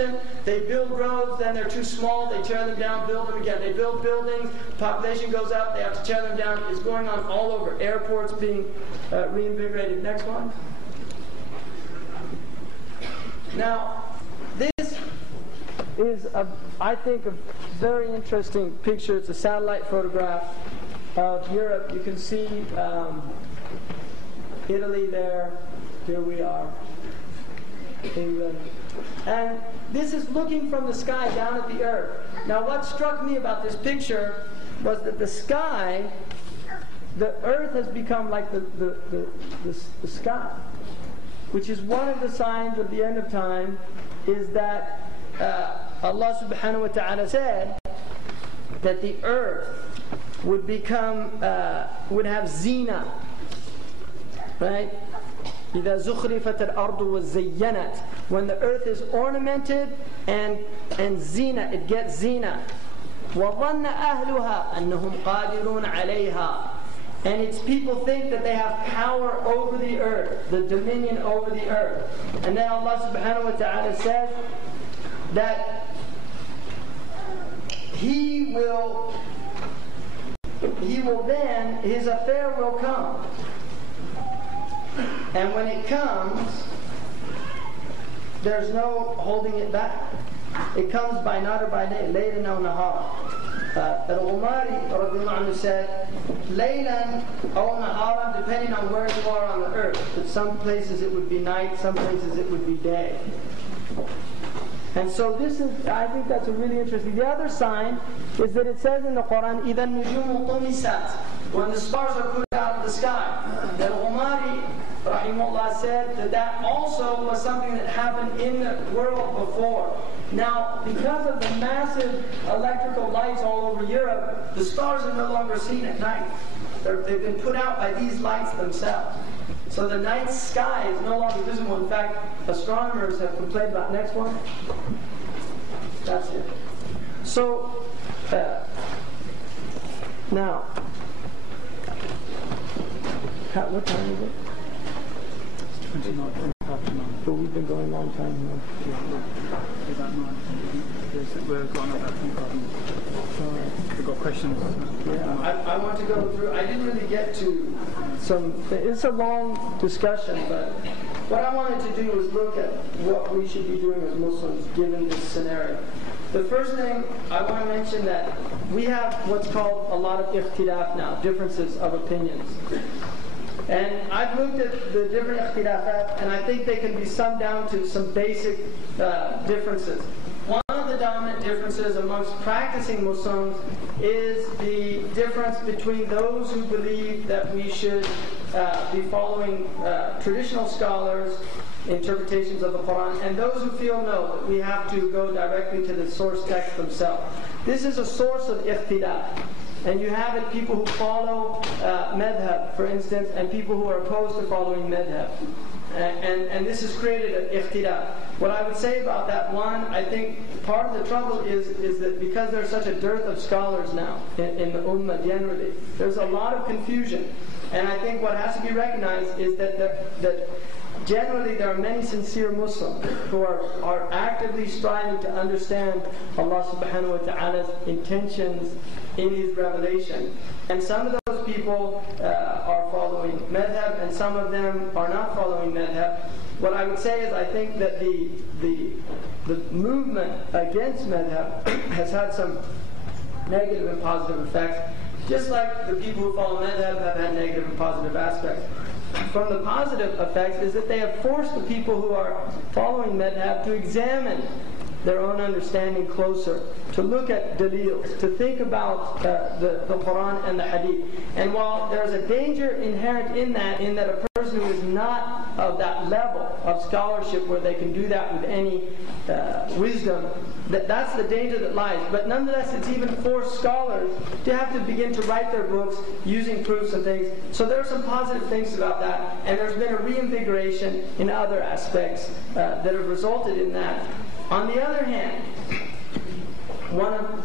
constant. They build roads, then they're too small, they tear them down, build them again. They build buildings, population goes up, they have to tear them down. It's going on all over. Airports being reinvigorated. Next one. Now, this is, I think, a very interesting picture. It's a satellite photograph of Europe. You can see Italy there. Here we are, England. And this is looking from the sky down at the earth. Now, what struck me about this picture was that the sky, the earth has become like the sky, which is one of the signs of the end of time, is that Allah subhanahu wa ta'ala said that the earth would become, would have zina, right? إِذَا زُخْرِفَتَ الْأَرْضُ وَزَيَّنَتْ. When the earth is ornamented and zina, it gets zina. وَظَنَّ أَهْلُهَا أَنَّهُمْ قَادِرُونَ عَلَيْهَا. And its people think that they have power over the earth, the dominion over the earth. And then Allah subhanahu wa ta'ala says that He will then, His affair will come. And when it comes, there's no holding it back. It comes by night or by day, laylan aw nahara. Al-Umari radhiyallahu anhu said, laylan aw nahara, depending on where you are on the earth. But some places it would be night, some places it would be day. And so this is, I think that's a really interesting. The other sign is that it says in the Quran, إِذَا النُّجُومُ طُمِسَتْ, when the stars are put out of the sky. That Umari rahimahullah said that also was something that happened in the world before. Now, because of the massive electrical lights all over Europe, the stars are no longer seen at night. They've been put out by these lights themselves. So the night sky is no longer visible. In fact, astronomers have complained about. Next one. That's it. So, now, what time is it? 29 after 9. But we've been going a long time now. Yeah, about 9. We've got another 25 minutes. We've got questions. Yeah, I want to go through. I didn't really get to some. It's a long discussion, but what I wanted to do was look at what we should be doing as Muslims given this scenario. The first thing I want to mention that we have what's called a lot of ikhtilaf now, differences of opinions. And I've looked at the different ikhtilafat, and I think they can be summed down to some basic differences. One of the dominant differences amongst practicing Muslims is the difference between those who believe that we should be following traditional scholars' interpretations of the Quran, and those who feel no, that we have to go directly to the source text themselves. This is a source of ikhtilaf. And you have it, people who follow madhab, for instance, and people who are opposed to following madhab. And this has created an ikhtilaf. What I would say about that, one, I think part of the trouble is that because there's such a dearth of scholars now in the ummah generally, there's a lot of confusion. And I think what has to be recognized is that generally there are many sincere Muslims who are actively striving to understand Allah subhanahu wa ta'ala's intentions in His revelation. And some of those people are following madhab, and some of them are not following madhab. What I would say is I think that the movement against madhab has had some negative and positive effects, just like the people who follow madhab have had negative and positive aspects. From the positive effects is that they have forced the people who are following madhab to examine their own understanding closer, to look at dalils, to think about the Quran and the Hadith. And while there's a danger inherent in that a person who is not of that level of scholarship where they can do that with any wisdom, that's the danger that lies. But nonetheless, it's even forced scholars to have to begin to write their books using proofs and things. So there are some positive things about that, and there's been a reinvigoration in other aspects that have resulted in that. On the other hand,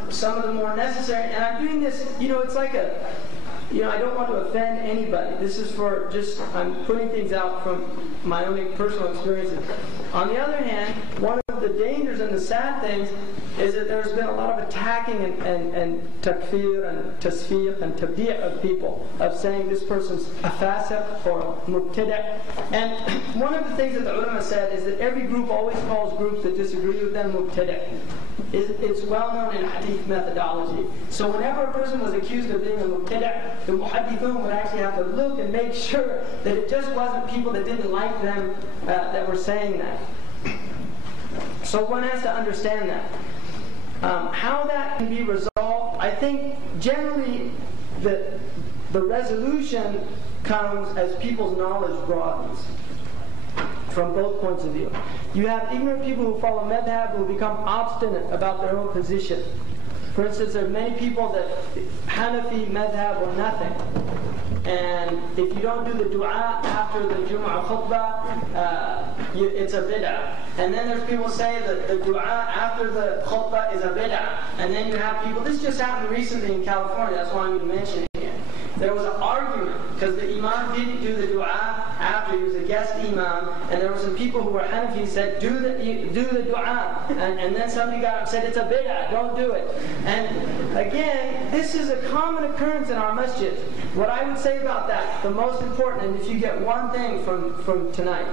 some of the more necessary, and I'm doing this, it's like I don't want to offend anybody. This is for I'm putting things out from my own personal experiences. On the other hand, one of the dangers and the sad things is that there's been a lot of attacking and takfir and tasfiq and tabdi' of people, of saying this person's a fasiq or a mubtada'. And one of the things that the ulama said is that every group always calls groups that disagree with them mubtada'. It's well known in hadith methodology. So whenever a person was accused of being a mubtada', the muhaddithun would actually have to look and make sure that it just wasn't people that didn't like them that were saying that. So one has to understand that. How that can be resolved, I think generally the resolution comes as people's knowledge broadens from both points of view. You have ignorant people who follow madhab who become obstinate about their own position. For instance, there are many people that Hanafi madhab or nothing. And if you don't do the dua after the Jumu'ah khutbah, it's a bid'ah. And then there's people say that the dua after the khutbah is a bid'ah. And then you have people, this just happened recently in California, that's why I'm mentioning it. There was an argument, because the imam didn't do the dua after, he was a guest imam, and there were some people who were Hanafi said, do the dua. And then somebody got up and said, it's a bid'ah, don't do it. And again, this is a common occurrence in our masjid. What I would say about that, the most important, and if you get one thing from tonight,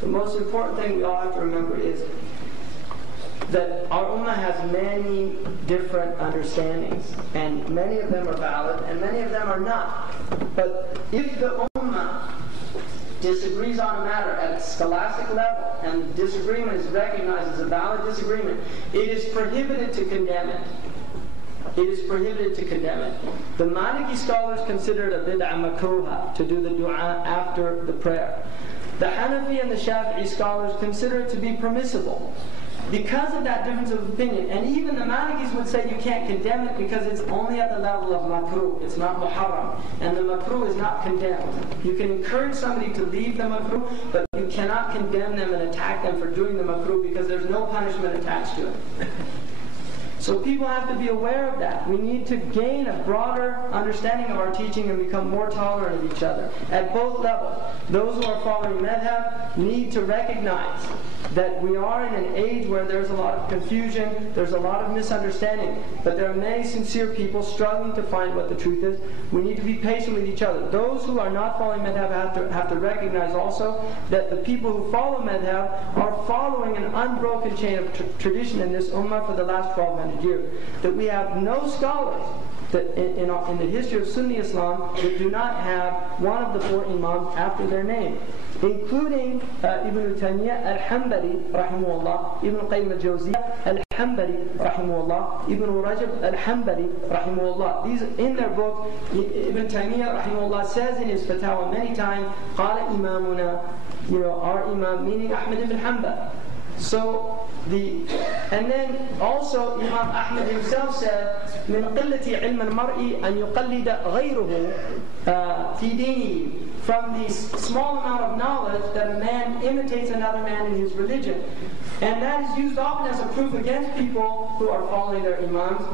the most important thing we all have to remember is that our ummah has many different understandings, and many of them are valid, and many of them are not. But if the ummah disagrees on a matter at a scholastic level, and disagreement is recognized as a valid disagreement, it is prohibited to condemn it. It is prohibited to condemn it. The Maliki scholars consider it a bid'ah makruha to do the dua after the prayer. The Hanafi and the Shafi'i scholars consider it to be permissible. Because of that difference of opinion, and even the Malikis would say you can't condemn it because it's only at the level of makruh, it's not muharram, and the makruh is not condemned. You can encourage somebody to leave the makruh, but you cannot condemn them and attack them for doing the makruh because there's no punishment attached to it. So people have to be aware of that. We need to gain a broader understanding of our teaching and become more tolerant of each other at both levels. Those who are following madhab need to recognize that we are in an age where there's a lot of confusion, there's a lot of misunderstanding, but there are many sincere people struggling to find what the truth is. We need to be patient with each other. Those who are not following madhab have to recognize also that the people who follow madhab are following an unbroken chain of tradition in this ummah for the last 1200 years. That we have no scholars that in the history of Sunni Islam that do not have one of the four imams after their name, including Ibn Taymiyyah al-Hanbali rahimahullah, Ibn Qayyim al-Jawziyah al-Hanbali rahimahullah, Ibn Rajab al-Hanbali rahimahullah. These in their book, Ibn Taymiyyah rahimahullah says in his fatwa many times, قال إمامنا, our imam, meaning Ahmad ibn Hanbal. So and then also Imam Ahmad himself said, من قلة علم المرء أن يقلد غيره في دينه. From the small amount of knowledge that a man imitates another man in his religion. And that is used often as a proof against people who are following their imams.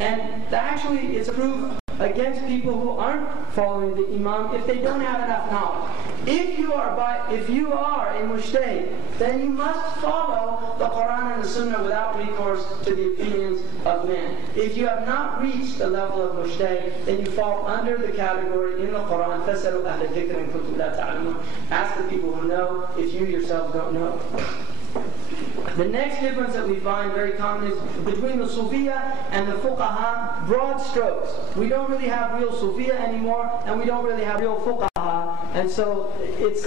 And actually it's a proof against people who aren't following the imam if they don't have enough knowledge. If you are a mujtahid, then you must follow the Quran and the Sunnah without recourse to the opinions of men. If you have not reached the level of mujtahid, then you fall under the category in the Quran, فَاسْأَلُوا أَهْلَ الذِّكْرِ إِن كُنتُمْ لَا تَعْلَمُونَ. Ask the people who know if you yourself don't know. The next difference that we find very common is between the Sufiya and the Fuqaha, broad strokes. We don't really have real Sufiya anymore, and we don't really have real Fuqaha, and so it's